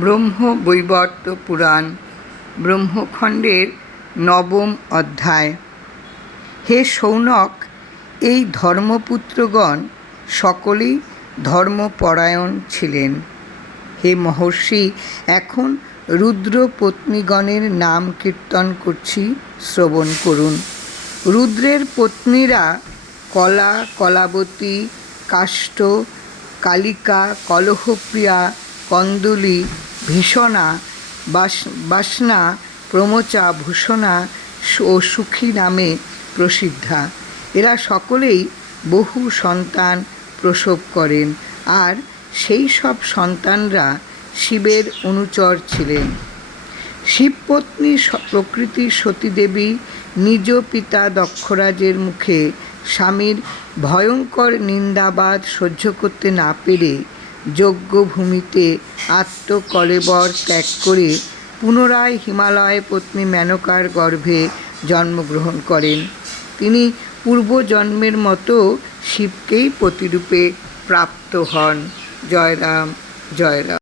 ব্রহ্মবৈবর্ত পুরাণ ব্রহ্মখণ্ডের ৯ম অধ্যায়। হে শৌনক, এই ধর্মপুত্রগণ সকলেই ধর্মপরায়ণ ছিলেন। হে মহর্ষি, এখন রুদ্র পত্নীগণের নাম কীর্তন করছি, শ্রবণ করুন। রুদ্রের পত্নীরা কলা, কলাবতী, কাষ্ঠ, কালিকা, কলহপ্রিয়া, কন্দলী, ভীষণা, বাসনা, প্রমোচা, ভূষণা ও সুখী নামে প্রসিদ্ধা। এরা সকলেই বহু সন্তান প্রসব করেন, আর সেই সব সন্তানরা শিবের অনুচর ছিলেন। শিবপত্নী প্রকৃতি সতীদেবী নিজ পিতা দক্ষরাজের মুখে স্বামীর ভয়ঙ্কর নিন্দাবাদ সহ্য করতে না পেরে যজ্ঞভূমিতে আত্মকলেবর ত্যাগ করে পুনরায় হিমালয় পত্নী মেনকার গর্ভে জন্মগ্রহণ করেন। তিনি পূর্বজন্মের মতো শিবকেই পতিরূপে প্রাপ্ত হন। জয় রাম, জয় রাম।